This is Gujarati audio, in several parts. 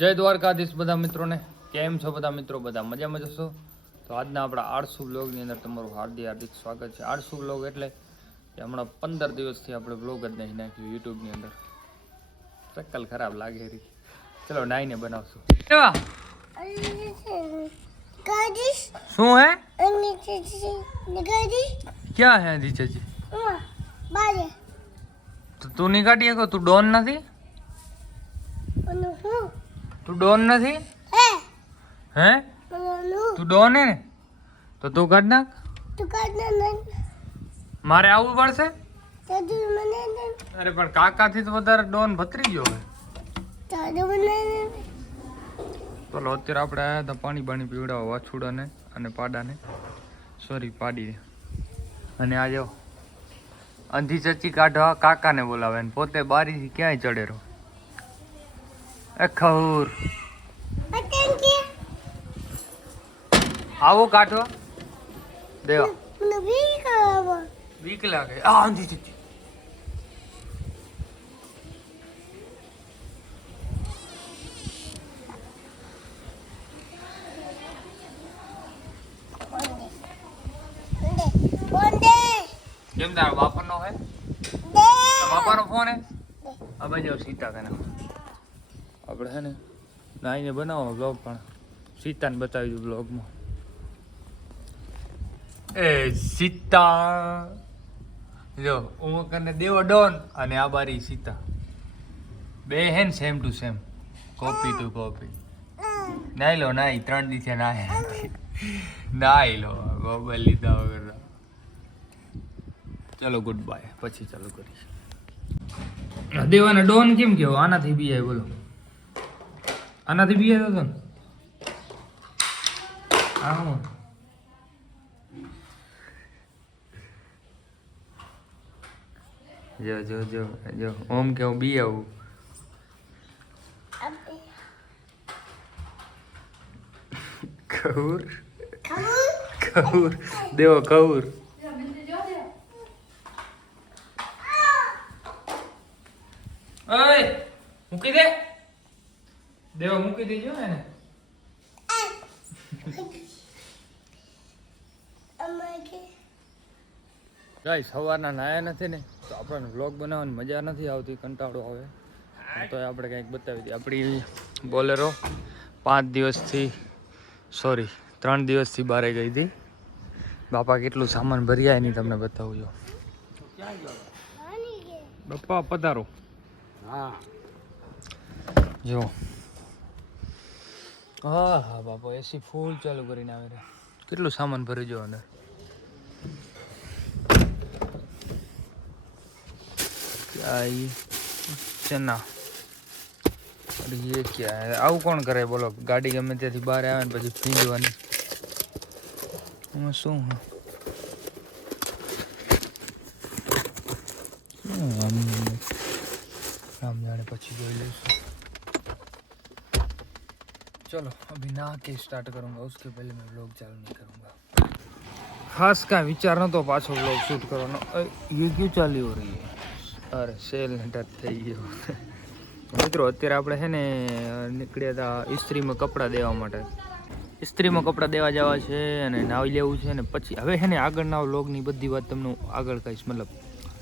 જય દ્વારકાધીશ બધા મિત્રોને. કેમ છો બધા મિત્રો? બધા મજામાં જશો? તો આજના આપણા આળસુ બ્લોગની અંદર તમારું હાર્દિક સ્વાગત છે. આળસુ બ્લોગ એટલે કે હમણાં 15 દિવસથી આપણે બ્લોગ જ નહીં નાખ્યું યુટ્યુબની અંદર. શક્કલ ખરાબ લાગે રહી. ચલો નાઈને બનાવશું. શું હે? ક્યાં હે દીચાજી? તો તું નહીં કાઢી શકો? તું ડોન નથી? તું ડોન નથી? હે? તું ડોન હે ને? તો તું કાઢ નાખ. મારે આવવું પડશે? અરે પણ કાકાથી તો વધારે ડોન ભત્રી ગયો હવે. ચલો અત્યારે આપણે આવ્યા હતા પાણી પીવડાવવા વાછુડાને અને પાડાને, સોરી પાડીને. અને આ જો અંધી ચચી કાઢવા કાકાને બોલાવે ને પોતે બારીથી ક્યાંય ચડેરો. એ ખૌર આવો કાઢવા દેવા બીક લાગે. આ અંધી ચચી કેમ તારો બાપાનો હે? બાપાનો ફોન હે? હવે જાઓ સીતા કને આપણે હે ને નાઈને બનાવો બ્લોગ, પણ સીતાને બતાવી દઉં બ્લોગમાં. એ સીતા જો હું કને દેવો ડોન અને આ બારી સીતા બે હે ને same to same, copy to copy. નાઈ લો નાઈ 3 દિવસે નાઈ લો મોબાઈલ લીધા વગર. ચલો ગુડ બાય, પછી ચાલુ કરીશ. દેવાના ડોન કેમ કેવો? આનાથી બીજાય બોલો, આનાથી બીજા હતો ને આ હું જો જો જો જો ઓમ કે હું બી આવું. કૌર કૌર દેવો કૌર. ઓય મૂકી દે દેવા, મૂકી દેજો એને. ગાઈસ સવારના નાયા નથી ને તો આપણને વ્લોગ બનાવવાની મજા નથી આવતી, કંટાળો આવે. તો આપણે કંઈક બતાવી દઈએ. આપણી બોલેરો 3 દિવસથી બહાર ગઈ હતી. બાપા કેટલું સામાન ભરી આવે નહીં તમને બતાવું જો. બાપા પધારો. હા જો હા હા બાપા એસી ફૂલ ચાલુ કરીને આવે છે. કેટલું સામાન ભરી જો અંદર. क्या ये चना अरे ये क्या है? આવું કોણ કરે બોલો? ગાડી ગમે ત્યાંથી બહાર આવે ને પછી ફીંદવાની. શું આમ જાણે પછી જોઈ લઈશું. चलो अभी नहा के स्टार्ट करूँगा, उसके पहले मैं व्लॉग चालू नहीं करूँगा. खास का विचार न तो पाछो व्लॉग शूट करવાનો. ये क्यों चालू हो रही है? अरे सेल ને ટચ થઈ ગયો. મિત્રો અત્યારે આપણે છે ને નીકળ્યા હતા ઇસ્ત્રીમાં કપડાં દેવા માટે. ઇસ્ત્રીમાં કપડાં દેવા જવા છે અને નાવી લેવું છે ને પછી હવે છે ને આગળના વ્લોગની બધી વાત તમને આગળ કહીશ. મતલબ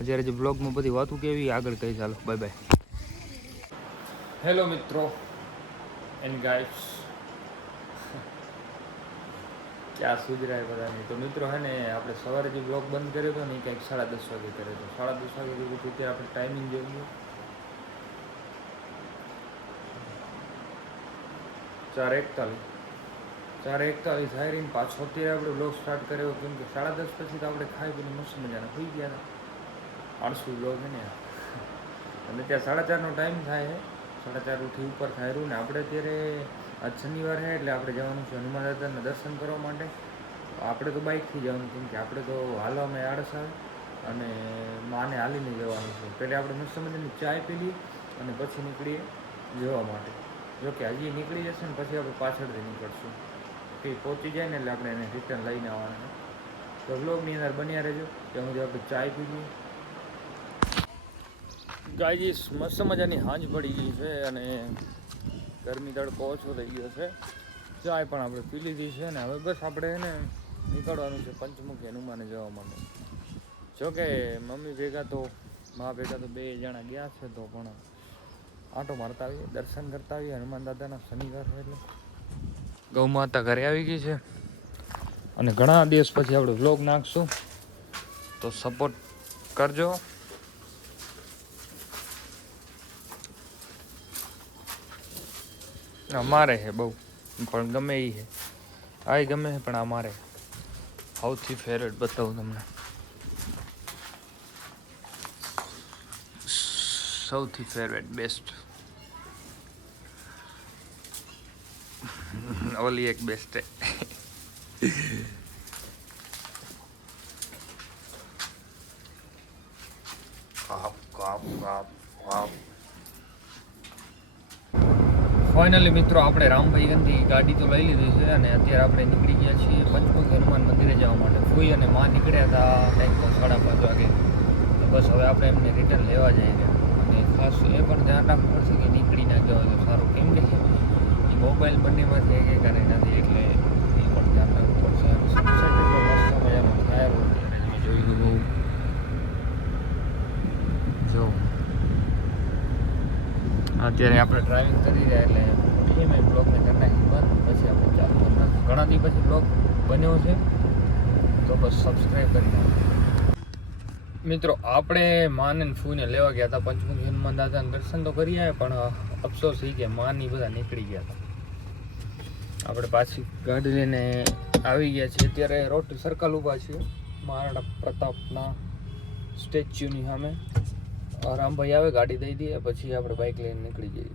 અત્યારે જે વ્લોગમાં બધી વાતો કેવી આગળ કહીશ. ચાલો બાય બાય. હેલો મિત્રો એન્ડ ગાઈસ, ક્યાં સુધરાય બધા નહીં. તો મિત્રો હે ને આપણે સવારે જે બ્લોગ બંધ કર્યો હતો ને એ કંઈક 10:30 વાગે કર્યો હતો. 10:30 વાગે જેવું હતું ત્યારે આપણે ટાઈમિંગ જોયું 4:41 થાય રહીને પાછો અત્યારે આપણે બ્લોગ સ્ટાર્ટ કર્યો. કેમ કે 10:30 પછી તો આપણે ખાઈ પીને મસ્ત મજાના સુઈ ગયા હતા. આળસુ બ્લોગ હે ને અને ત્યાં 4:30નો ટાઈમ થાય છે. 4:30 ઉઠી ઉપર થાય રહ્યું ને આપણે અત્યારે આજ શનિવાર છે એટલે આપણે જવાનું છે હનુમાન દાદાના દર્શન કરવા માટે. આપણે તો બાઇકથી જવાનું, કેમ કે આપણે તો હાલવામાં આળસ આવે અને માને હાલીને જવાનું છે. પહેલાં આપણે મસ્ત મજાની ચાય પી લઈએ અને પછી નીકળીએ જવા માટે. જોકે હજી નીકળી જશે ને પછી આપણે પાછળથી નીકળશું. કે પહોંચી જાય ને એટલે આપણે એને રિટર્ન લઈને આવવાના છે. તો વ્લોગની અંદર બન્યા રહેજો ત્યાં સુધી આપણે ચાય પી લઈએ. ગાઈસ મસ્ત મજાની હાંજ પડી ગઈ છે અને ગરમી તડકો ઓછો થઈ ગયો છે. ચાય પણ આપણે પી લીધી છે ને હવે બસ આપણે એને નીકળવાનું છે પંચમુખી હનુમાને જવા માટે. જોકે મમ્મી ભેગા તો મા ભેગા તો 2 જણા ગયા છે તો પણ આંટો મારતા આવીએ, દર્શન કરતા આવીએ. હનુમાન દાદાના શનિવાર છે એટલે ગૌ માતા ઘરે આવી ગઈ છે અને ઘણા દિવસ પછી આપણે વ્લોગ નાખશું તો સપોર્ટ કરજો. અમારે છે બહુ પણ ગમે એ છે, આ ગમે છે પણ અમારે સૌથી ફેવરેટ બતાવું તમને, સૌથી ફેવરેટ બેસ્ટ ઓલી એક બેસ્ટ છે. ફાઇનલી મિત્રો આપણે રામભાઈ ગંધી ગાડી તો લઈ લીધી છે અને અત્યારે આપણે નીકળી ગયા છીએ પંચમુખી હનુમાન મંદિરે જવા માટે. ફૂઈ અને માં નીકળ્યા હતા કંઈક 5:30 વાગે, તો બસ હવે આપણે એમને રિટર્ન લેવા જઈએ અને ખાસ એ પણ ધ્યાન રાખવું પડશે કે નીકળી ના ગયા હોય તો સારું, કેમ કે એ મોબાઈલ બંનેમાંથી એક એક અને નથી એટલે એ પણ ધ્યાન રાખવું પડશે. સનસેટ એટલો મસ્ત મજાનો થાય તમે જોઈ બહુ જો અત્યારે આપણે ડ્રાઇવિંગ કરી રહ્યા એટલે એમ બ્લોગને કરી નાખી બંધ, પછી આપણે ચાલુ કરી નાખીએ. ઘણા દિવસ પછી બ્લોગ બન્યો છે તો બસ સબસ્ક્રાઈબ કરી નાખો. મિત્રો આપણે માને ફૂઈને લેવા ગયા હતા પંચમુખી હનુમાન દાદાના દર્શન તો કરી આવ્યા પણ અફસોસ એ કે માની બધા નીકળી ગયા હતા. આપણે પાછી ગાડી લઈને આવી ગયા છીએ. અત્યારે રોટરી સર્કલ ઊભા છીએ મહારાણા પ્રતાપના સ્ટેચ્યુની સામે. રામભાઈ આવે ગાડી દઈ દઈએ પછી આપણે બાઇક લઈને નીકળી જઈએ.